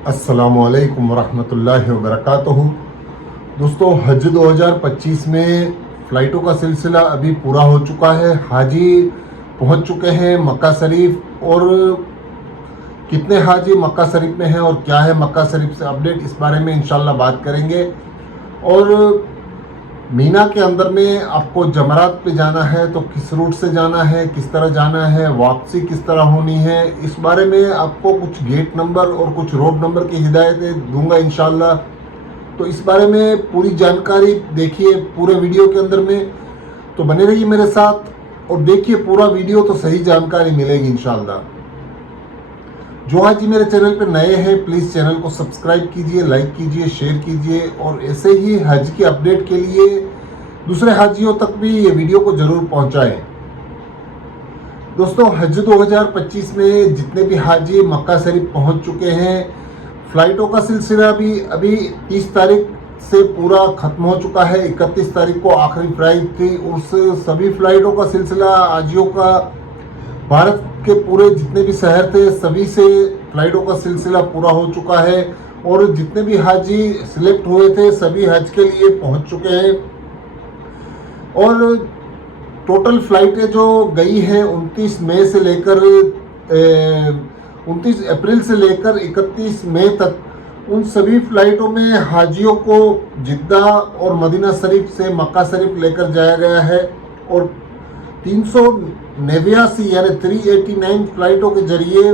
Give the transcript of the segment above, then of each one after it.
अस्सलामुअलैकुम वरहमतुल्लाहि वबरकातुहू। दोस्तों, हज 2025 में फ़्लाइटों का सिलसिला अभी पूरा हो चुका है। हाजी पहुंच चुके हैं मक्का शरीफ, और कितने हाजी मक्का शरीफ में हैं और क्या है मक्का शरीफ से अपडेट, इस बारे में इंशाल्लाह बात करेंगे। और मीना के अंदर में आपको जमरात पे जाना है तो किस रूट से जाना है, किस तरह जाना है, वापसी किस तरह होनी है, इस बारे में आपको कुछ गेट नंबर और कुछ रोड नंबर की हिदायतें दूंगा इंशाल्लाह। तो इस बारे में पूरी जानकारी देखिए पूरे वीडियो के अंदर में, तो बने रहिए मेरे साथ और देखिए पूरा वीडियो, तो सही जानकारी मिलेगी इंशाल्लाह। जो हाजी मेरे चैनल पर नए हैं प्लीज़ चैनल को सब्सक्राइब कीजिए, लाइक कीजिए, शेयर कीजिए, और ऐसे ही हज की अपडेट के लिए दूसरे हाजियों तक भी ये वीडियो को ज़रूर पहुंचाएं। दोस्तों, हज 2025 में जितने भी हाजी मक्का शरीफ पहुंच चुके हैं, फ़्लाइटों का सिलसिला भी अभी 30 तारीख से पूरा ख़त्म हो चुका है। 31 तारीख को आखिरी फ्लाइट थी। उस सभी फ़्लाइटों का सिलसिला हाजियों का भारत के पूरे जितने भी शहर थे सभी से फ़्लाइटों का सिलसिला पूरा हो चुका है, और जितने भी हाजी सिलेक्ट हुए थे सभी हज के लिए पहुंच चुके हैं। और टोटल फ़्लाइटें जो गई हैं 29 मई से लेकर 29 अप्रैल से लेकर 31 मई तक, उन सभी फ़्लाइटों में हाजियों को जिद्दा और मदीना शरीफ से मक्का शरीफ लेकर जाया गया है। और 389 यानी 389 फ़्लाइटों के जरिए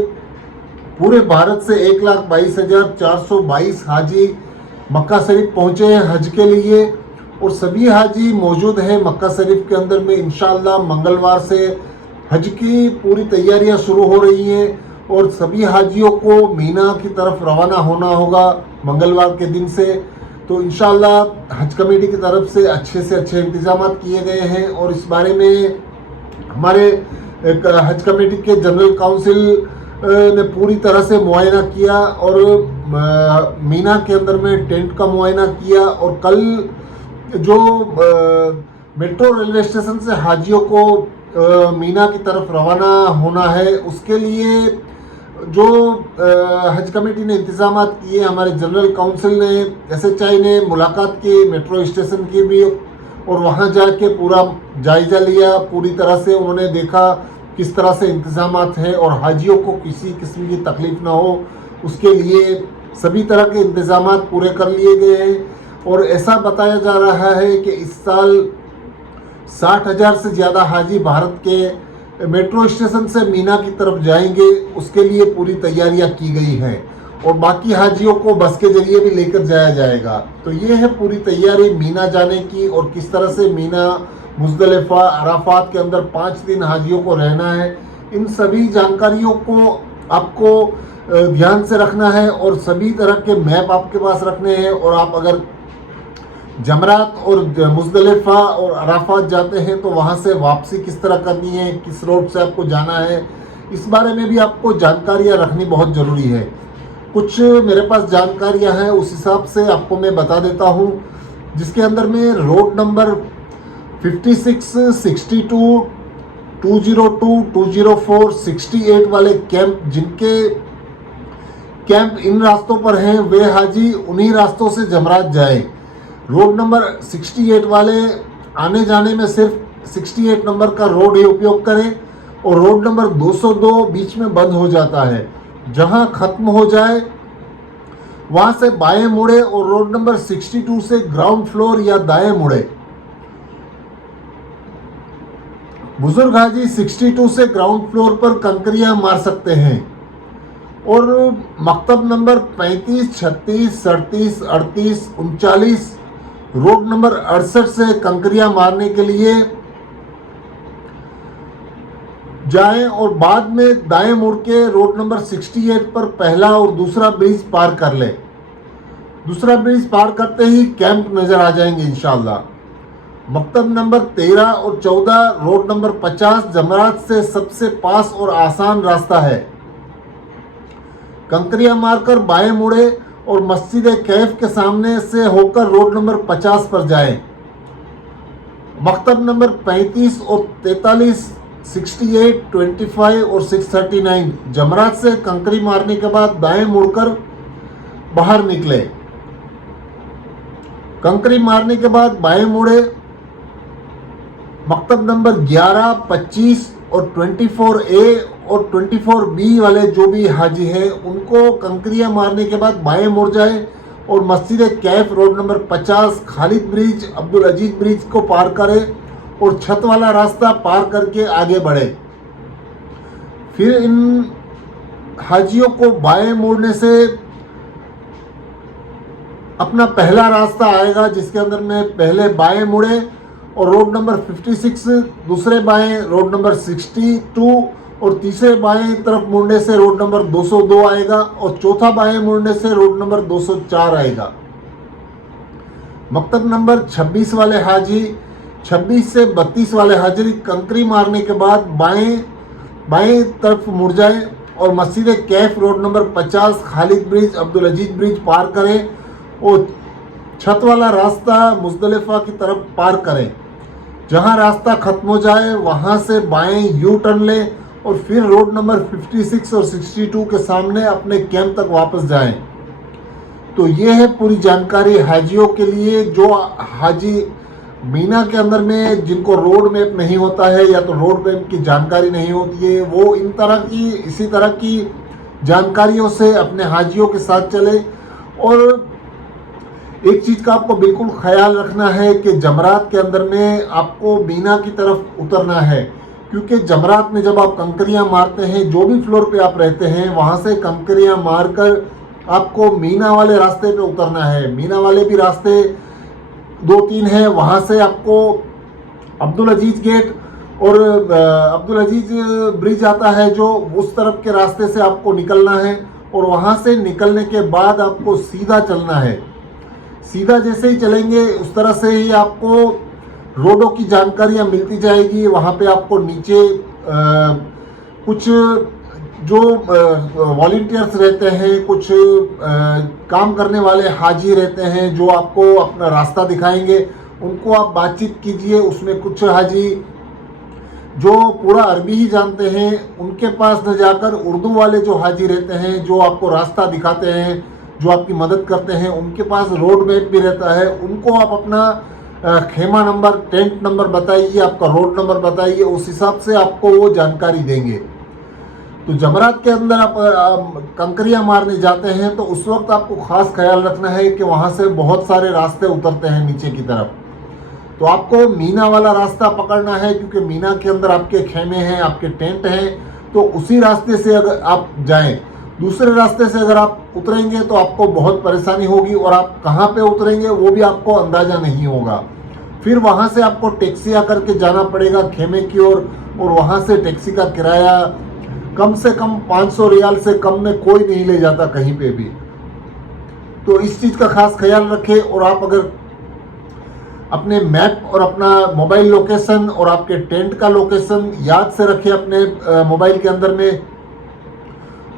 पूरे भारत से 1,22,422 हाजी मक्का शरीफ पहुँचे हैं हज के लिए। और सभी हाजी मौजूद हैं मक्का शरीफ के अंदर में। इंशाअल्लाह मंगलवार से हज की पूरी तैयारियां शुरू हो रही हैं, और सभी हाजियों को मीना की तरफ रवाना होना होगा मंगलवार के दिन से। तो इंशाअल्लाह हज कमेटी की तरफ से अच्छे इंतजाम किए गए हैं, और इस बारे में हमारे एक हज कमेटी के जनरल काउंसिल ने पूरी तरह से मुआयना किया, और मीना के अंदर में टेंट का मुआयना किया। और कल जो मेट्रो रेलवे स्टेशन से हाजियों को मीना की तरफ रवाना होना है, उसके लिए जो हज कमेटी ने इंतजाम किए, हमारे जनरल काउंसिल ने, SHI ने मुलाकात की मेट्रो स्टेशन की भी, और वहाँ जाके पूरा जायज़ा लिया। पूरी तरह से उन्होंने देखा किस तरह से इंतजाम हैं और हाजियों को किसी किस्म की तकलीफ़ ना हो, उसके लिए सभी तरह के इंतजाम पूरे कर लिए गए हैं। और ऐसा बताया जा रहा है कि इस साल 60,000 से ज़्यादा हाजी भारत के मेट्रो स्टेशन से मीना की तरफ जाएंगे, उसके लिए पूरी तैयारियां की गई हैं। और बाकी हाजियों को बस के जरिए भी लेकर जाया जाएगा। तो ये है पूरी तैयारी मीना जाने की, और किस तरह से मीना, मुज़दलिफ़ा, अराफात के अंदर 5 दिन हाजियों को रहना है। इन सभी जानकारियों को आपको ध्यान से रखना है, और सभी तरह के मैप आपके पास रखने हैं। और आप अगर जमरात और मुज़दलिफ़ा और अराफात जाते हैं तो वहाँ से वापसी किस तरह करनी है, किस रोड से आपको जाना है, इस बारे में भी आपको जानकारियाँ रखनी बहुत ज़रूरी है। कुछ मेरे पास जानकारियाँ हैं, उस हिसाब से आपको मैं बता देता हूँ, जिसके अंदर में रोड नंबर 56, 62, 202, 204, 68 वाले कैंप, जिनके कैंप इन रास्तों पर हैं, वे हाजी उन्हीं रास्तों से जमरात जाएं। रोड नंबर 68 वाले आने जाने में सिर्फ 68 नंबर का रोड ही उपयोग करें, और रोड नंबर 202 बीच में बंद हो जाता है, जहां ख़त्म हो जाए वहां से बाएं मुड़े, और रोड नंबर 62 से ग्राउंड फ्लोर या दाएं मुड़े। बुजुर्ग हाजी 62 से ग्राउंड फ्लोर पर कंकरियां मार सकते हैं। और मकतब नंबर 35, 36, 37, 38, 39, रोड नंबर 68 से कंकरियां मारने के लिए जाएं, और बाद में दाएं मुड़ के रोड नंबर 68 पर पहला और दूसरा ब्रिज पार कर लें। दूसरा ब्रिज पार करते ही कैंप नजर आ जाएंगे इंशाअल्लाह। मकतब नंबर 13 और 14, रोड नंबर 50 जमरात से सबसे पास और आसान रास्ता है। कंकरियां मारकर बाएं मुड़े और मस्जिद कैफ के सामने से होकर रोड नंबर 50 पर जाएं। मकतब नंबर 35 और 43, 68, 25 और 639 जमरात से कंकरी मारने के बाद दाएं मुड़कर बाहर निकले। कंकरी मारने के बाद बाएं मुड़े। मकतब नंबर 11, 25 और 24A और 24B वाले जो भी हाजी हैं उनको कंकरियां मारने के बाद बाएं मुड़ जाए और मस्जिद Kaif road number 50 Khalid bridge Abdul Aziz bridge को पार करें और छत वाला रास्ता पार करके आगे बढ़े। फिर इन हाजियों को बाएं मुड़ने से अपना पहला रास्ता आएगा जिसके अंदर में पहले बाएं मुड़े और रोड नंबर 56, दूसरे बाएं रोड नंबर 62 और तीसरे बाएं तरफ मुड़ने से रोड नंबर 202 आएगा और चौथा बाएं मुड़ने से रोड नंबर 204 आएगा। मकतब नंबर 26 वाले हाजी 26 से 32 वाले हाजिरी कंकरी मारने के बाद बाएं तरफ मुड़ जाए और मस्जिद Kaif road number 50 Khalid bridge Abdul Aziz bridge पार करें और छत वाला रास्ता मुजदलिफा की तरफ पार करें। जहां रास्ता खत्म हो जाए वहां से बाएं यू टर्न लें और फिर रोड नंबर 56 और 62 के सामने अपने कैंप तक वापस जाएं। तो ये है पूरी जानकारी हाजियों के लिए जो हाजी मीना के अंदर में जिनको रोड मैप नहीं होता है या तो रोड मैप की जानकारी नहीं होती है, वो इसी तरह की जानकारियों से अपने हाजियों के साथ चले। और एक चीज़ का आपको बिल्कुल ख्याल रखना है कि जमरात के अंदर में आपको मीना की तरफ उतरना है, क्योंकि जमरात में जब आप कंकरियां मारते हैं जो भी फ्लोर पे आप रहते हैं वहां से कंकरियां मारकर आपको मीना वाले रास्ते पे उतरना है। मीना वाले भी रास्ते 2-3 हैं, वहां से आपको अब्दुल अजीज गेट और अब्दुल अजीज ब्रिज आता है जो उस तरफ के रास्ते से आपको निकलना है और वहां से निकलने के बाद आपको सीधा चलना है। सीधा जैसे ही चलेंगे उस तरह से ही आपको रोडों की जानकारियाँ मिलती जाएगी। वहाँ पे आपको नीचे कुछ जो वॉलंटियर्स रहते हैं, कुछ काम करने वाले हाजी रहते हैं जो आपको अपना रास्ता दिखाएंगे, उनको आप बातचीत कीजिए। उसमें कुछ हाजी जो पूरा अरबी ही जानते हैं उनके पास न जाकर उर्दू वाले जो हाजी रहते हैं जो आपको रास्ता दिखाते हैं, जो आपकी मदद करते हैं, उनके पास रोड मैप भी रहता है। उनको आप अपना खेमा नंबर, टेंट नंबर बताइए, आपका रोड नंबर बताइए, उस हिसाब से आपको वो जानकारी देंगे। तो जमरात के अंदर आप कंकरियां मारने जाते हैं तो उस वक्त आपको खास ख्याल रखना है कि वहाँ से बहुत सारे रास्ते उतरते हैं नीचे की तरफ। तो आपको मीना वाला रास्ता पकड़ना है क्योंकि मीना के अंदर आपके खेमे हैं, आपके टेंट हैं, तो उसी रास्ते से अगर आप जाएं। दूसरे रास्ते से अगर आप उतरेंगे तो आपको बहुत परेशानी होगी और आप कहाँ पे उतरेंगे वो भी आपको अंदाज़ा नहीं होगा। फिर वहाँ से आपको टैक्सी आकर के जाना पड़ेगा खेमे की ओर और वहाँ से टैक्सी का किराया कम से कम 500 रियाल से कम में कोई नहीं ले जाता कहीं पे भी। तो इस चीज़ का खास ख्याल रखें और आप अगर अपने मैप और अपना मोबाइल लोकेशन और आपके टेंट का लोकेशन याद से रखें अपने मोबाइल के अंदर में।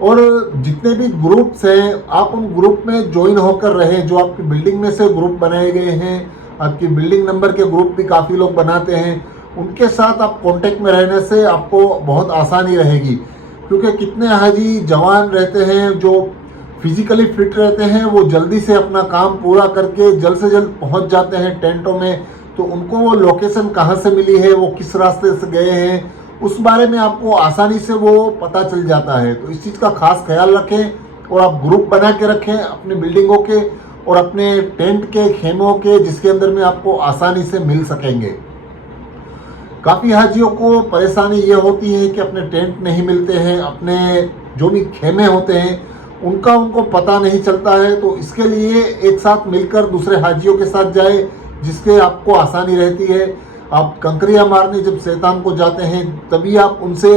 और जितने भी ग्रुप्स हैं आप उन ग्रुप में ज्वाइन होकर रहें। जो आपकी बिल्डिंग में से ग्रुप बनाए गए हैं, आपकी बिल्डिंग नंबर के ग्रुप भी काफ़ी लोग बनाते हैं, उनके साथ आप कांटेक्ट में रहने से आपको बहुत आसानी रहेगी। क्योंकि कितने हाजी जवान रहते हैं जो फिजिकली फिट रहते हैं, वो जल्दी से अपना काम पूरा करके जल्द से जल्द पहुंच जाते हैं टेंटों में। तो उनको वो लोकेशन कहाँ से मिली है, वो किस रास्ते से गए हैं, उस बारे में आपको आसानी से वो पता चल जाता है। तो इस चीज़ का खास ख्याल रखें और आप ग्रुप बना के रखें अपने बिल्डिंगों के और अपने टेंट के, खेमों के, जिसके अंदर में आपको आसानी से मिल सकेंगे। काफ़ी हाजियों को परेशानी ये होती है कि अपने टेंट नहीं मिलते हैं, अपने जो भी खेमे होते हैं उनको पता नहीं चलता है। तो इसके लिए एक साथ मिलकर दूसरे हाजियों के साथ जाए जिसके आपको आसानी रहती है। आप कंकरियां मारने जब शैतान को जाते हैं तभी आप उनसे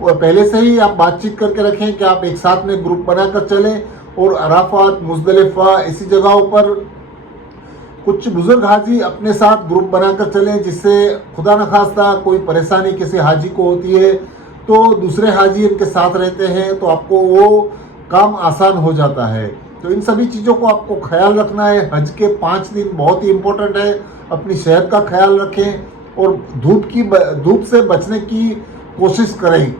पहले से ही आप बातचीत करके रखें कि आप एक साथ में ग्रुप बनाकर चलें और अराफात, मुजदलिफा ऐसी जगहों पर कुछ बुजुर्ग हाजी अपने साथ ग्रुप बनाकर चलें, जिससे खुदा न खास्ता कोई परेशानी किसी हाजी को होती है तो दूसरे हाजी इनके साथ रहते हैं तो आपको वो काम आसान हो जाता है। तो इन सभी चीज़ों को आपको ख्याल रखना है। हज के 5 दिन बहुत ही इम्पोर्टेंट है। अपनी सेहत का ख्याल रखें और धूप से बचने की कोशिश करें।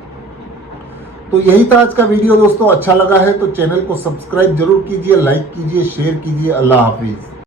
तो यही था आज का वीडियो दोस्तों। अच्छा लगा है तो चैनल को सब्सक्राइब जरूर कीजिए, लाइक कीजिए, शेयर कीजिए। अल्लाह हाफिज।